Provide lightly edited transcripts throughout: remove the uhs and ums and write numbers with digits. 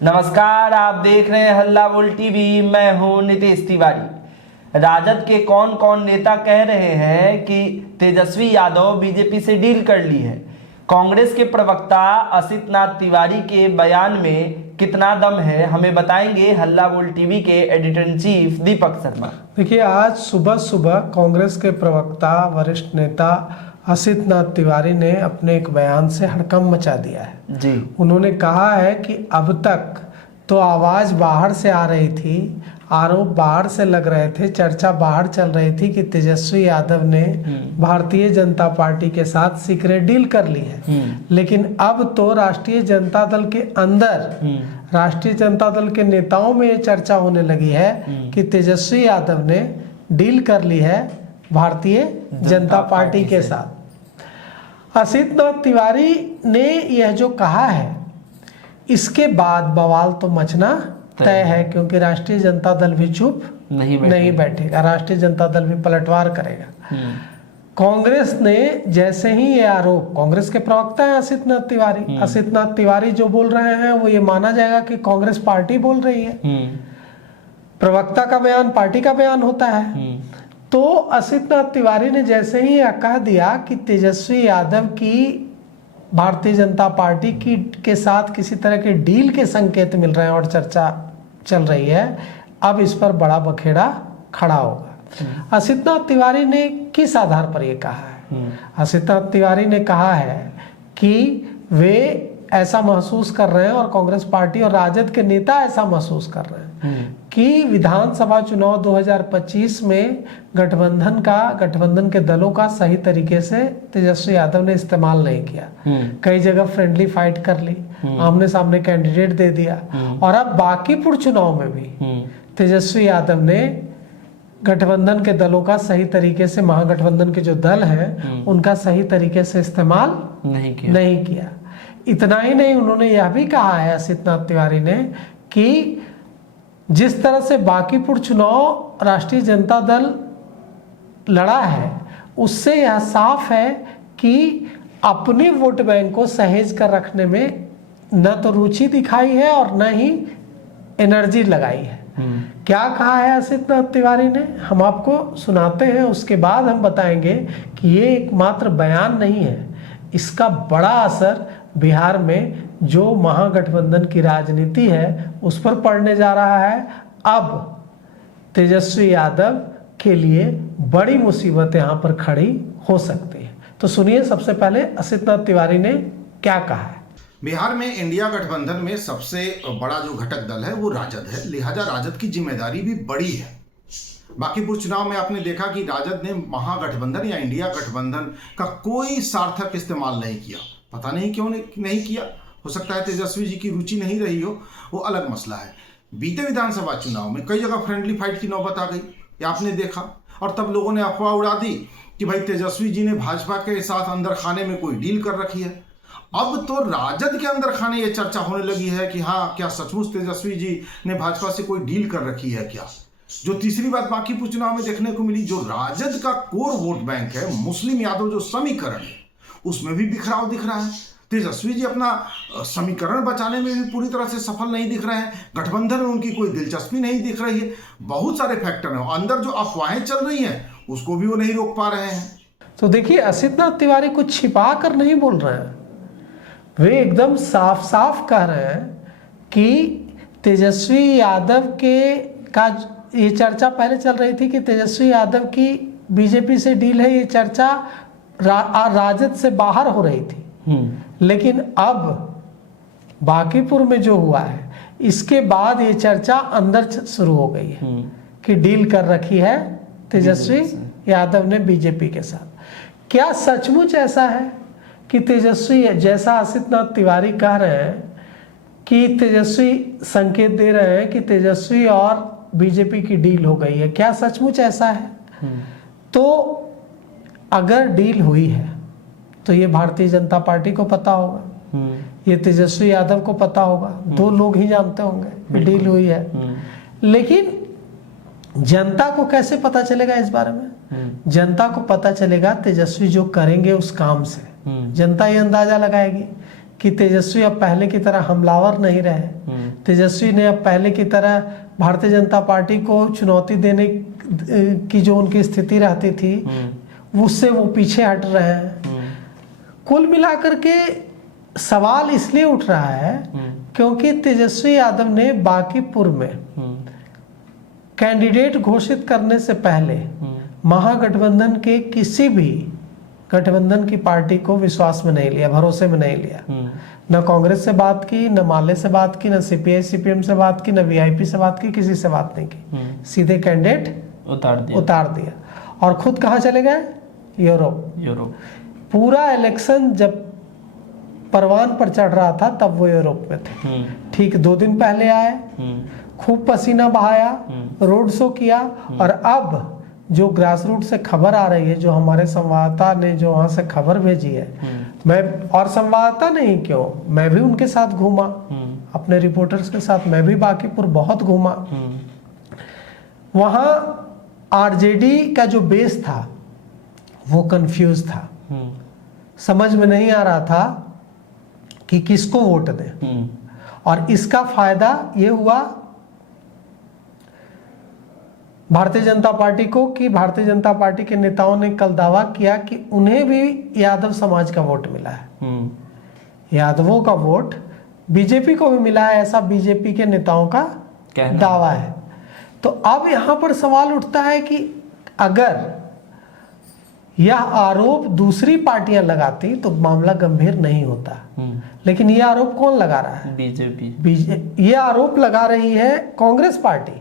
नमस्कार, आप देख रहे हैं हल्ला बोल टीवी। मैं हूं नीतीश तिवारी। राजद के कौन कौन नेता कह रहे हैं कि तेजस्वी यादव बीजेपी से डील कर ली है। कांग्रेस के प्रवक्ता असित नाथ तिवारी के बयान में कितना दम है, हमें बताएंगे हल्ला बोल टीवी के editor in chief Deepak Sharma. देखिए, आज सुबह सुबह कांग्रेस के प्रवक्ता वरिष्ठ नेता असित नाथ तिवारी ने अपने एक बयान से हड़कंप मचा दिया है जी। उन्होंने कहा है कि अब तक तो आवाज़ बाहर से आ रही थी, आरोप बाहर से लग रहे थे, चर्चा बाहर चल रही थी कि तेजस्वी यादव ने भारतीय जनता पार्टी के साथ सीक्रेट डील कर ली है। लेकिन अब तो राष्ट्रीय जनता दल के अंदर राष्ट्रीय जनता दल के नेताओं में ये चर्चा होने लगी है कि तेजस्वी यादव ने डील कर ली है भारतीय जनता पार्टी के साथ। असित नाथ तिवारी ने यह जो कहा है, इसके बाद बवाल तो मचना तय है, क्योंकि राष्ट्रीय जनता दल भी चुप नहीं बैठेगा। राष्ट्रीय जनता दल भी पलटवार करेगा। कांग्रेस ने जैसे ही ये आरोप, कांग्रेस के प्रवक्ता है असित नाथ तिवारी जो बोल रहे हैं वो ये माना जाएगा कि कांग्रेस पार्टी बोल रही है। प्रवक्ता का बयान पार्टी का बयान होता है। तो असित नाथ तिवारी ने जैसे ही यह कह दिया कि तेजस्वी यादव की भारतीय जनता पार्टी की के साथ किसी तरह के डील के संकेत मिल रहे हैं और चर्चा चल रही है, अब इस पर बड़ा बखेड़ा खड़ा होगा। असित नाथ तिवारी ने किस आधार पर यह कहा है? असित नाथ तिवारी ने कहा है कि वे ऐसा महसूस कर रहे हैं और कांग्रेस पार्टी और राजद के नेता ऐसा महसूस कर रहे हैं कि विधानसभा चुनाव 2025 में गठबंधन के दलों का सही तरीके से तेजस्वी यादव ने इस्तेमाल नहीं किया। कई जगह फ्रेंडली फाइट कर ली, आमने सामने कैंडिडेट दे दिया, और अब बांकीपुर चुनाव में भी तेजस्वी यादव ने गठबंधन के दलों का सही तरीके से, महागठबंधन के जो दल हैं उनका सही तरीके से इस्तेमाल नहीं किया। इतना ही नहीं, उन्होंने यह भी कहा है असित नाथ तिवारी ने कि जिस तरह से बांकीपुर चुनाव राष्ट्रीय जनता दल लड़ा है, उससे यह साफ है कि अपने वोट बैंक को सहेज कर रखने में न तो रुचि दिखाई है और न ही एनर्जी लगाई है। क्या कहा है असित नाथ तिवारी ने, हम आपको सुनाते हैं, उसके बाद हम बताएंगे कि ये एकमात्र बयान नहीं है, इसका बड़ा असर बिहार में जो महागठबंधन की राजनीति है उस पर पड़ने जा रहा है। अब तेजस्वी यादव के लिए बड़ी मुसीबत यहाँ पर खड़ी हो सकती है। तो सुनिए सबसे पहले असित नाथ तिवारी ने क्या कहा है। बिहार में इंडिया गठबंधन में सबसे बड़ा जो घटक दल है वो राजद है, लिहाजा राजद की जिम्मेदारी भी बड़ी है। बांकीपुर चुनाव में आपने देखा कि राजद ने महागठबंधन या इंडिया गठबंधन का कोई सार्थक इस्तेमाल नहीं किया। पता नहीं क्यों नहीं किया, हो सकता है तेजस्वी जी की रुचि नहीं रही हो, वो अलग मसला है। बीते विधानसभा चुनाव में कई जगह फ्रेंडली फाइट की नौबत आ गई, ये आपने देखा, और तब लोगों ने अफवाह उड़ा दी कि भाई तेजस्वी जी ने भाजपा के साथ अंदर खाने में कोई डील कर रखी है। अब तो राजद के अंदर खाने ये चर्चा होने लगी है कि हाँ, क्या सचमुच तेजस्वी जी ने भाजपा से कोई डील कर रखी है क्या। जो तीसरी बात बांकीपुर चुनाव में देखने को मिली, जो राजद का कोर वोट बैंक है, मुस्लिम यादव जो समीकरण है, उसमें भी बिखराव दिख रहा है। तेजस्वी जी अपना समीकरण बचाने में भी पूरी तरह से सफल नहीं दिख रहे हैं, गठबंधन में उनकी कोई दिलचस्पी नहीं दिख रही है। बहुत सारे फैक्टर हैं, अंदर जो अफवाहें चल रही हैं उसको भी वो नहीं रोक पा रहे हैं। तो देखिए, असित नाथ तिवारी कुछ छिपा कर नहीं बोल रहे हैं, वे एकदम साफ साफ कह रहे हैं कि तेजस्वी यादव का ये चर्चा पहले चल रही थी कि तेजस्वी यादव की बीजेपी से डील है, ये चर्चा राजद से बाहर हो रही थी। लेकिन अब बांकीपुर में जो हुआ है, इसके बाद ये चर्चा अंदर शुरू हो गई है कि डील कर रखी है तेजस्वी यादव ने बीजेपी के साथ। क्या सचमुच ऐसा है कि तेजस्वी, जैसा असित नाथ तिवारी कह रहे हैं कि तेजस्वी संकेत दे रहे हैं कि तेजस्वी और बीजेपी की डील हो गई है, क्या सचमुच ऐसा है? तो अगर डील हुई है तो ये भारतीय जनता पार्टी को पता होगा, ये तेजस्वी यादव को पता होगा, दो लोग ही जानते होंगे डील हुई है। लेकिन जनता को कैसे पता चलेगा इस बारे में? जनता को पता चलेगा तेजस्वी जो करेंगे उस काम से। जनता ये अंदाजा लगाएगी कि तेजस्वी अब पहले की तरह हमलावर नहीं रहे, तेजस्वी ने अब पहले की तरह भारतीय जनता पार्टी को चुनौती देने की जो उनकी स्थिति रहती थी उससे वो पीछे हट रहे हैं। कुल मिलाकर के सवाल इसलिए उठ रहा है क्योंकि तेजस्वी यादव ने बांकीपुर में कैंडिडेट घोषित करने से पहले महागठबंधन के किसी भी गठबंधन की पार्टी को विश्वास में नहीं लिया, भरोसे में नहीं लिया। न कांग्रेस से बात की, न माले से बात की, न सीपीआई सीपीएम से बात की, न वीआईपी से बात की, किसी से बात नहीं की। सीधे कैंडिडेट उतार दिया और खुद कहाँ चले गए? यूरोप। पूरा इलेक्शन जब परवान पर चढ़ रहा था तब वो यूरोप में थे। ठीक 2 दिन पहले आए, खूब पसीना बहाया, रोड शो किया और अब जो ग्रास रूट से खबर आ रही है, जो हमारे संवाददाता ने जो वहां से खबर भेजी है, मैं और संवाददाता नहीं क्यों, मैं भी उनके साथ घूमा, अपने रिपोर्टर्स के साथ मैं भी बांकीपुर बहुत घूमा। वहां आरजेडी का जो बेस था वो कंफ्यूज था, समझ में नहीं आ रहा था कि किसको वोट दें। और इसका फायदा ये हुआ भारतीय जनता पार्टी को कि भारतीय जनता पार्टी के नेताओं ने कल दावा किया कि उन्हें भी यादव समाज का वोट मिला है। यादवों का वोट बीजेपी को भी मिला है, ऐसा बीजेपी के नेताओं का दावा है। तो अब यहां पर सवाल उठता है कि अगर यह आरोप दूसरी पार्टियां लगाती तो मामला गंभीर नहीं होता, लेकिन यह आरोप कौन लगा रहा है? बीजेपी। ये आरोप लगा रही है कांग्रेस पार्टी।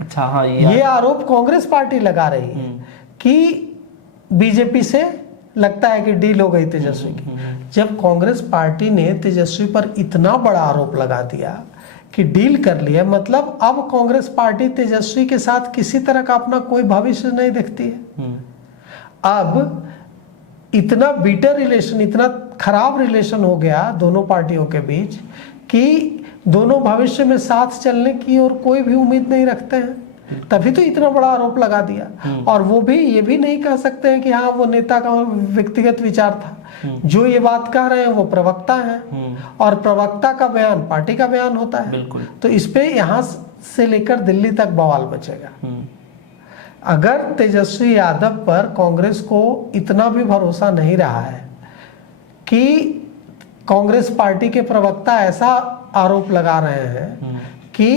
अच्छा, हाँ, ये आरोप कांग्रेस पार्टी लगा रही है कि बीजेपी से लगता है कि डील हो गई तेजस्वी की। जब कांग्रेस पार्टी ने तेजस्वी पर इतना बड़ा आरोप लगा दिया कि डील कर लिया, मतलब अब कांग्रेस पार्टी तेजस्वी के साथ किसी तरह का अपना कोई भविष्य नहीं देखती है। अब इतना बीटर रिलेशन, इतना खराब रिलेशन हो गया दोनों पार्टियों के बीच कि दोनों भविष्य में साथ चलने की और कोई भी उम्मीद नहीं रखते हैं। तभी तो इतना बड़ा आरोप लगा दिया। और वो भी ये भी नहीं कह सकते हैं कि हाँ वो नेता का व्यक्तिगत विचार था। जो ये बात कह रहे हैं वो प्रवक्ता हैं और प्रवक्ता का बयान पार्टी का बयान होता है। तो इस पे यहाँ से लेकर दिल्ली तक बवाल मचेगा। अगर तेजस्वी यादव पर कांग्रेस को इतना भी भरोसा नहीं रहा है कि कांग्रेस पार्टी के प्रवक्ता ऐसा आरोप लगा रहे हैं कि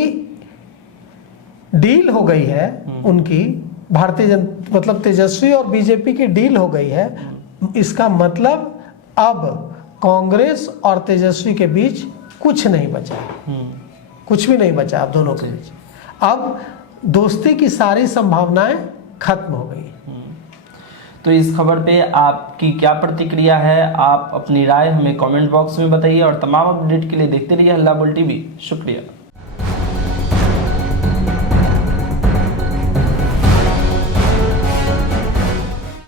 डील हो गई है उनकी, मतलब तेजस्वी और बीजेपी की डील हो गई है, इसका मतलब अब कांग्रेस और तेजस्वी के बीच कुछ नहीं बचा, कुछ भी नहीं बचा अब दोनों के बीच। अब दोस्ती की सारी संभावनाएं खत्म हो गई। तो इस खबर पे आपकी क्या प्रतिक्रिया है? आप अपनी राय हमें कमेंट बॉक्स में बताइए और तमाम अपडेट के लिए देखते रहिए हल्ला बोल टीवी। शुक्रिया।